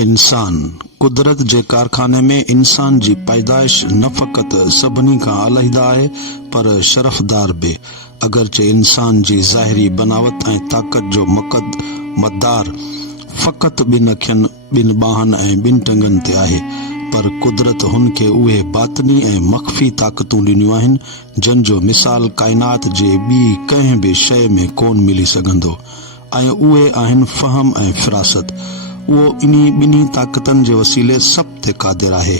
इंसान कुदरत जे कारखाने में इंसान जी पैदाइश न फ़क़त सभिनी खां अलहदा आहे पर शरफ़दार बि। अगरचे इंसान जी ज़ाहिरी बनावट ऐं ताक़त जो मदार फ़क़त ॿिनि अखियुनि, ॿिनि ॿाहनि ऐं ॿिनि टंगनि ते आहे, पर कुदरत हुन खे उहे बातनी ऐं मख़फ़ी ताक़तूं ॾिनियूं आहिनि जिन जो मिसाल काइनात जे ॿी कंहिं बि शइ में कोन मिली सघंदो, ऐं उहे आहिनि फ़हम ऐं फ़िरासत। उहो इन्ही ॿिन्ही ताक़तनि जे वसीले सभ ते क़ादिर आहे।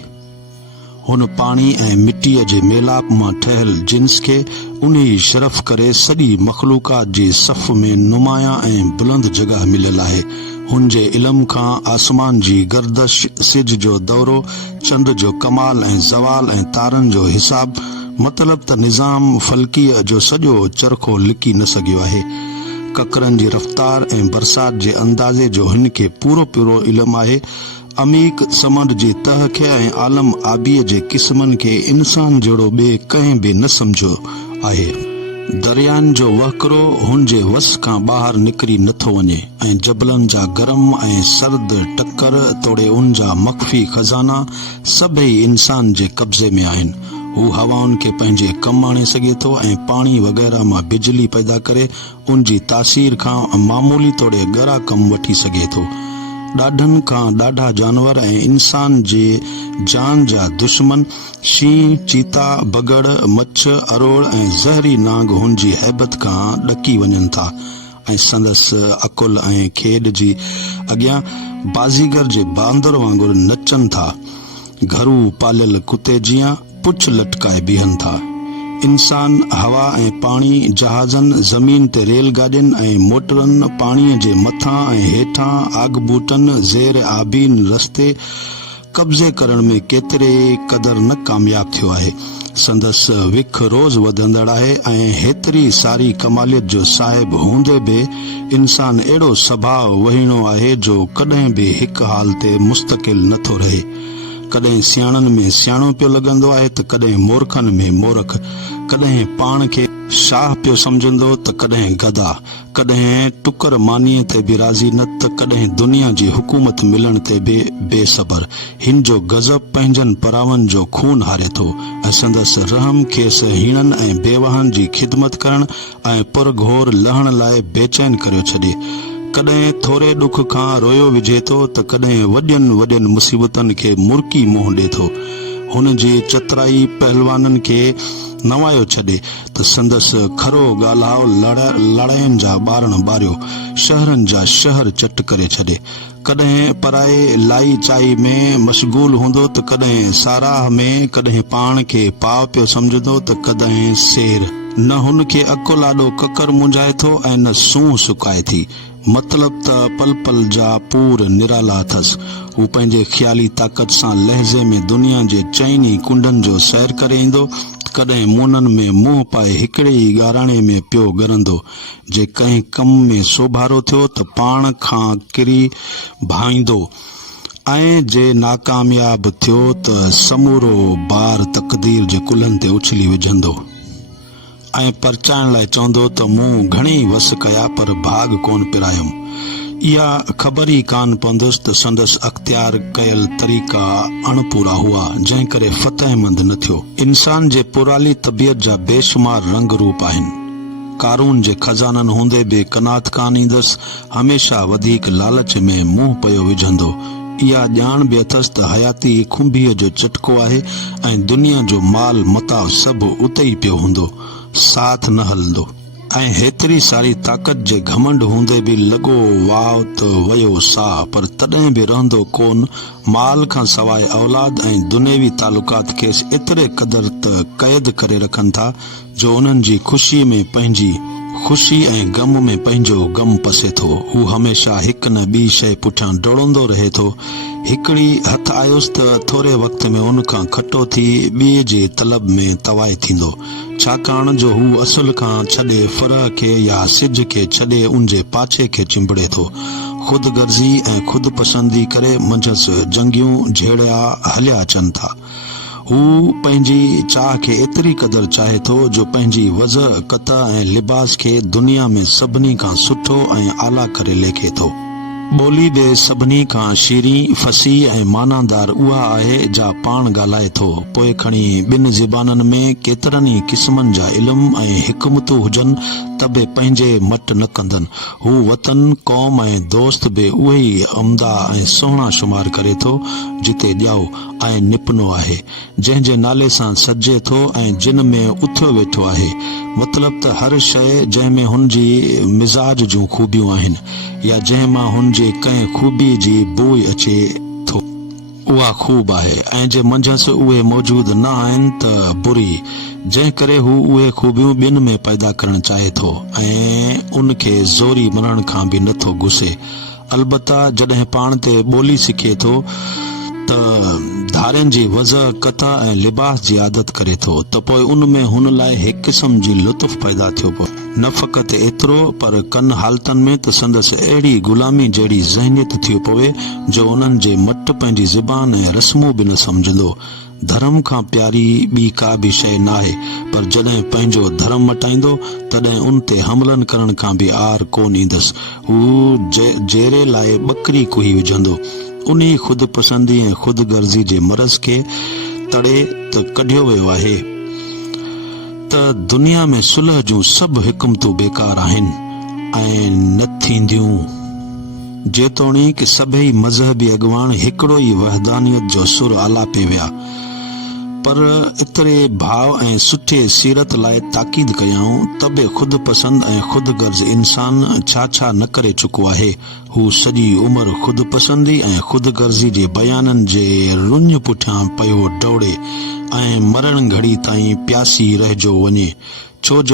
हुन पाणी ऐं मिटीअ जे मेलाप मां ठहियल जिन्स खे उन्ही शरफ़ करे सॼी मख़लूक़ात जी सफ़ में नुमायां ऐं बुलंद जॻह मिलियल आहे। हुन जे इल्म खां आसमान जी गर्दश, सिज जो दौरो, चंड जो कमाल ऐं ज़वाल ऐं तारनि जो हिसाब, मतलब त निज़ाम फ़ल्कीअ जो सॼो चरखो लिकी न सघियो आहे। ककरनि जी रफ़्तार ऐं बरसात जे अंदाज़े जो हिन खे पूरो इल्म आहे। अमीक समुंड जी तह खे ऐं आलम आबीअ जे क़िस्मनि खे इंसान जहिड़ो ॿिए कंहिं बि न सम्झो आहे। दरियानि जो वहकिरो हुन जे वस खां ॿाहिरि निकिरी नथो वञे ऐं जबलनि जा गरम ऐं सर्द टकर तोड़े उन जा मख़फ़ी खज़ाना सभई इंसान जे कब्ज़े में आहिनि। हू हवाउनि खे पंहिंजे कमु आणे सघे थो ऐं पाणी वग़ैरह मां बिजली पैदा करे उन जी तासीर खां मामूली तोड़े ॻरा कमु वठी सघे थो। ॾाढनि खां ॾाढा जानवर ऐं इंसान जे जान जा दुश्मन शींहं, चीता, बगड़, मच्छ, अरोड़ ऐं ज़हरी नांग हुन जी हैबत खां ॾकी वञनि था ऐं संदसि अकुल ऐं खेॾ जी अॻियां बाज़ीगर जे बांदर वांगुरु नचनि था। घरू पालियल कुते जीअं पुछ लटकाए बीहनि था। इंसान हवा ऐं पाणी, जहाज़नि, ज़मीन ते रेलगाॾियुनि ऐं मोटरनि, पाणीअ जे मथां ऐं हेठां, आग बूटनि, ज़ेर आबीन रस्ते कब्ज़े करण में केतिरे क़दर न कामयाब थियो आहे। संदसि विख रोज़ वधंदड़ आहे ऐं हेतिरी सारी कमालियत जो साहिब हूंदे बि इंसान अहिड़ो स्वभाव वहीणो आहे जो कॾहिं बि हिकु हाल ते मुस्तक़िल नथो रहे। कॾहिं सियाणनि में सियाणो पियो लॻंदो आहे त कॾहिं मूर्खनि में मूर्ख, कॾहिं पाण खे शाह पियो सम्झंदो त कॾहिं गधा, कॾहिं टुकर मानीअ ते बि राज़ी न त कॾहिं दुनिया जी हुकूमत मिलण ते बि बेसबर। हिन जो गज़ब पंहिंजनि परावनि जो खून हारे थो ऐं संदसि रहम खेसि हीणनि ऐं बेवाहनि जी ख़िदमत करण ऐं पुरघोर लहण लाइ बेचैन करे छॾे। कॾहिं थोरे ॾुख खां रोयो विझे थो त कॾहिं वॾियुनि मुसीबतनि खे मुर्की मोह ॾे थो। हुन जी चतराई पहलवाननि खे नवायो छॾे त संदसि खरो ॻाल्हाओ लड़ाइनि जा ॿारण ॿारियो, शहरनि जा शहर चट करे छॾे। कॾहिं पराए लाई चाई में मशगूल हूंदो त कॾहिं साराह में, कॾहिं पाण खे पाव पियो सम्झंदो त कॾहिं शेर। न हुन खे अकुल आॾो ककर मुंझाए थो ऐं न सूंह सुकाए थी। मतलब त पल पल जा पूर निराला अथसि। हू पंहिंजे ख़्याली ताक़त सां लहज़े में दुनिया जे चइनी कुंडनि जो सैर करे ईंदो, कॾहिं मुननि में मुंहुं पाए हिकिड़े ई गाराणे में पियो ॻरंदो। जे कंहिं कम में सोभारो थियो त पाण खां किरी भाईंदो ऐं जे नाकामयाब थियो त समूरो बार तक़दीर जे कुल्हनि ते उछली विझंदो ऐं परचाइण लाइ चवंदो त मूं घणेई वस कया पर भाग कोन पिरायुमि। इहा ख़बर ई कान पवंदुसि त संदसि अख़्तियार कयल तरीक़ा अणपूरा हुआ, जंहिं करे फ़तहमंद न थियो। इंसान जे पुराली तबियत जा बेशुमार रंग रूप आहिनि। कारून जे खज़ाननि हूंदे बि कनात कान ईंदसि, हमेशा वधीक लालच में मुंहुं पियो विझंदो। इहा ॼाण बि अथसि त हयाती खुंभीअ जो चटको आहे ऐं दुनिया जो माल मता सभु उते ई पियो हूंदो, साथ न हलंदो। ऐं हेतिरी सारी ताक़त जे घमंड हूंदे बि लॻो वाव त वयो साह, पर तॾहिं बि रहंदो कोन। माल खां सवाइ औलाद ऐं दुनियावी तालुकात खेसि एतिरे क़दर त क़ैद करे रखनि था जो उन्हनि जी ख़ुशी में पंहिंजी ख़ुशी ऐं गम में पंहिंजो गम पसे थो। हू हमेशा हिक न ॿी शइ पुठियां डोड़ंदो रहे थो। हिकिड़ी हथ आयुसि त थोरे वक़्त में उन खां खटो थी ॿिए जे तलब में तवाए थींदो, छाकाणि जो हू असुल खां छॾे फरह खे या सिज खे छॾे उन जे पाछे खे चिंबड़े थो। ख़ुदि गर्ज़ी ऐं ख़ुदि पसंदी करे मंझसि जंगियूं झेड़िया हलिया अचनि था। हू पंहिंजी चाह खे एतिरी क़दर चाहे थो जो पंहिंजी वज़ह, कत ऐं लिबास खे दुनिया में सभिनी खां सुठो ऐं आला करे लेखे थो। ॿोली बि सभिनी खां शीरी फसी ऐं मानादार उहा आहे जा पाण ॻाल्हाए थो। पोइ खणी ॿिनि ज़बाननि में केतिरनि ई क़िस्मनि जा इल्म ऐं हिकमतूं हुजनि त बि पंहिंजे मट न कंदनि। हू वतन, क़ौम ऐं दोस्त बि उहे ई अमदा ऐं सुहिणा शुमार करे थो जिते ॼाओ ऐं निपनो आहे, जंहिंजे नाले सां सजे थो ऐं जिन में उथियो वेठो आहे। मतिलब त हर शइ जंहिंमें हुनजी मिज़ाज जूं खूबियूं आहिनि या जंहिं मां हुनजी कंहिं खूबी जी बोइ अचे थो उहा खूब आहे, ऐं जे मंझंदि उहे मौजूद न आहिनि त बुरी, जंहिं करे हू उहे खूबियूं ॿियनि में पैदा करणु चाहे थो ऐं उनखे ज़ोरी मरण खां बि नथो घुसे। अलबत्ता जॾहिं पाण ते ॿोली सिखे थो त धारनि जी वज़ह, कथा ऐं लिबास जी आदत करे थो त पोइ उन में हुन लाइ हिकु क़िस्म जी लुत्फ़ पैदा थियो पियो। न फ़क़ति एतिरो पर कन हालतनि में त संदसि अहिड़ी ग़ुलामी जहिड़ी ज़हनियत थी पवे जो उन्हनि जे मट पंहिंजी ज़बान ऐं रस्मूं बि न सम्झंदो। धर्म खां प्यारी ॿी का बि शइ नाहे, पर जॾहिं पंहिंजो धर्म मटाईंदो तॾहिं उन ते हमलनि करण खां बि आर कोन ईंदसि। हू जेरे लाइ ॿकरी कुही विझंदो। उन्ही ख़ुदि पसंदी ऐं ख़ुदि गर्ज़ी जे मरज़ खे तड़े त कढियो वियो आहे त दुनिया में सुलह जूं सभु हिकमतूं बेकार आहिनि ऐं न थींदियूं, जेतोणीकि सभई मज़हबी अॻवान हिकिड़ो ई वहदानियत जो सुर आलापे विया। पर एतिरे भाव ऐं सुठे सीरत लाइ ताक़ीद कयाऊं त बि ख़ुदि पसंद ऐं ख़ुदि गर्ज़ इंसान छा छा न करे चुको आहे। हू सॼी उमिरि ख़ुदि पसंदी ऐं ख़ुदि गर्ज़ी जे बयाननि जे रुञ पुठियां पियो डोड़े ऐं मरण घड़ी ताईं प्यासी रहिजो वञे, छो जो